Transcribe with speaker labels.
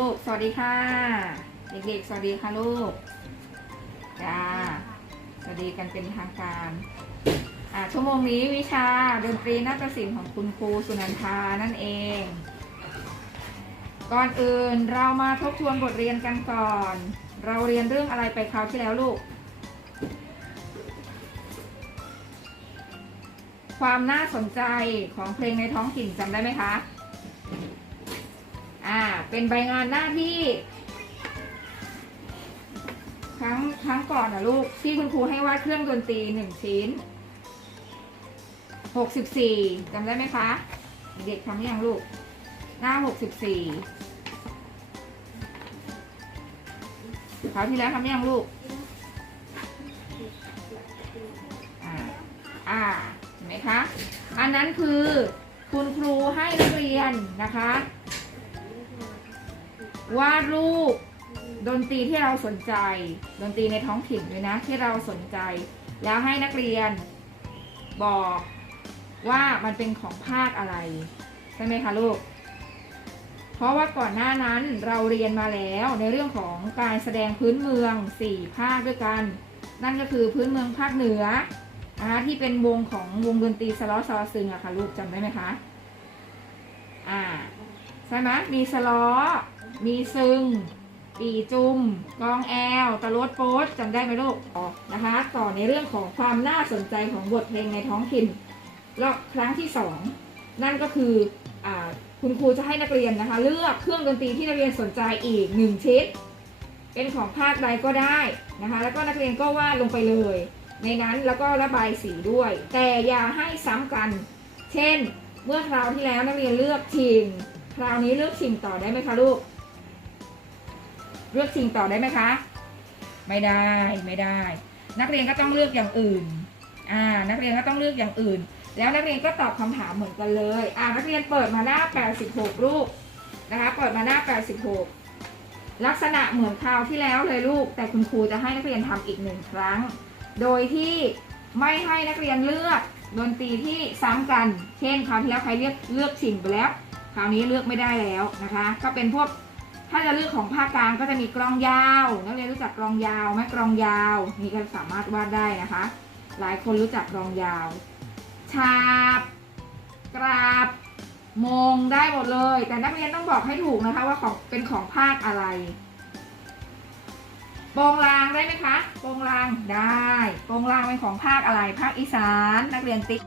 Speaker 1: ลูก สวัสดีค่ะ เด็กๆ สวัสดีค่ะลูก จ้า สวัสดีกันเป็นทางการ อ่า ชั่วโมงนี้วิชาดนตรีนาฏศิลป์ของคุณครูสุนันทานั่นเอง ก่อนอื่นเรามาทบทวนบทเรียนกันก่อน เราเรียนเรื่องอะไรไปคราวที่แล้วลูก ความน่าสนใจของเพลงในท้องถิ่นจำได้ไหมคะ อ่า เป็นใบงานหน้าที่ ครั้งครั้งก่อนนะลูก ที่คุณครูให้วาดเครื่องดนตรีหนึ่งชิ้นหกสิบสี่จำได้ไหมคะ เด็กทำยังลูก หน้าหกสิบสี่คราวที่แล้วทำยังลูก อ่า อ่า เห็นไหมคะ อันนั้นคือคุณครูให้นักเรียนนะคะ วาดรูปดนตรีที่เราสนใจ ดนตรีในท้องถิ่นเลยนะที่เราสนใจ แล้วให้นักเรียนบอกว่ามันเป็นของภาคอะไร ใช่ไหมคะลูก เพราะว่าก่อนหน้านั้นเราเรียนมาแล้วในเรื่องของการแสดงพื้นเมือง4ภาคด้วยกัน นั่นก็คือพื้นเมืองภาคเหนือนะคะที่เป็นวงของวงดนตรีสล้อซอซึงอะค่ะลูกจำได้ไหมคะ อ่า ใช่ไหมมีสล้อ มีซึง ปีจุมกองแอล ตะลดโป๊ดจำได้ไหมลูกอ๋อนะคะ ต่อในเรื่องของความน่าสนใจของบทเพลงในท้องถิ่นรอบครั้งที่สองนั่นก็คืออคุณครูจะให้นักเรียนนะคะ เลือกเครื่องดนตรีที่นักเรียนสนใจอีกหนึ่งชิ้นเป็นของภาคใดก็ได้นะคะ แล้วก็นักเรียนก็วาดลงไปเลย ในนั้นแล้วก็ระบายสีด้วย แต่อย่าให้ซ้ำกัน เช่น เมื่อคราวที่แล้วนักเรียนเลือกชิง คราวนี้เลือกชิงต่อได้ไหมคะลูก เลือกชิงต่อได้ไหมคะ ไม่ได้ไม่ได้ นักเรียนก็ต้องเลือกอย่างอื่นอ่านักเรียนก็ต้องเลือกอย่างอื่น แล้วนักเรียนก็ตอบคำถามเหมือนกันเลยอ่านักเรียนเปิดมาหน้า 86รูปนะคะ เปิดมาหน้า 86 ลักษณะเหมือนคราวที่แล้วเลยลูก แต่คุณครูจะให้นักเรียนทำอีกหนึ่งครั้ง โดยที่ไม่ให้นักเรียนเลือกดนตรีที่ซ้ำกัน เช่นคราวที่แล้วใครเลือกเลือกชิงไปแล้ว คราวนี้เลือกไม่ได้แล้วนะคะ ก็เป็นพวก ถ้าจะเลือกของภาคกลางก็จะมีกลองยาวนักเรียนรู้จักกลองยาวไหมกลองยาว นี่ก็สามารถวาดได้นะคะ หลายคนรู้จักกลองยาวฉาบ กราบ มงได้หมดเลย แต่นักเรียนต้องบอกให้ถูกนะคะว่าของเป็นของภาคอะไรโปงลางได้ไหมคะโปงลางได้โปงลางเป็นของภาคอะไร ภาคอีสาน นักเรียนติ๊ก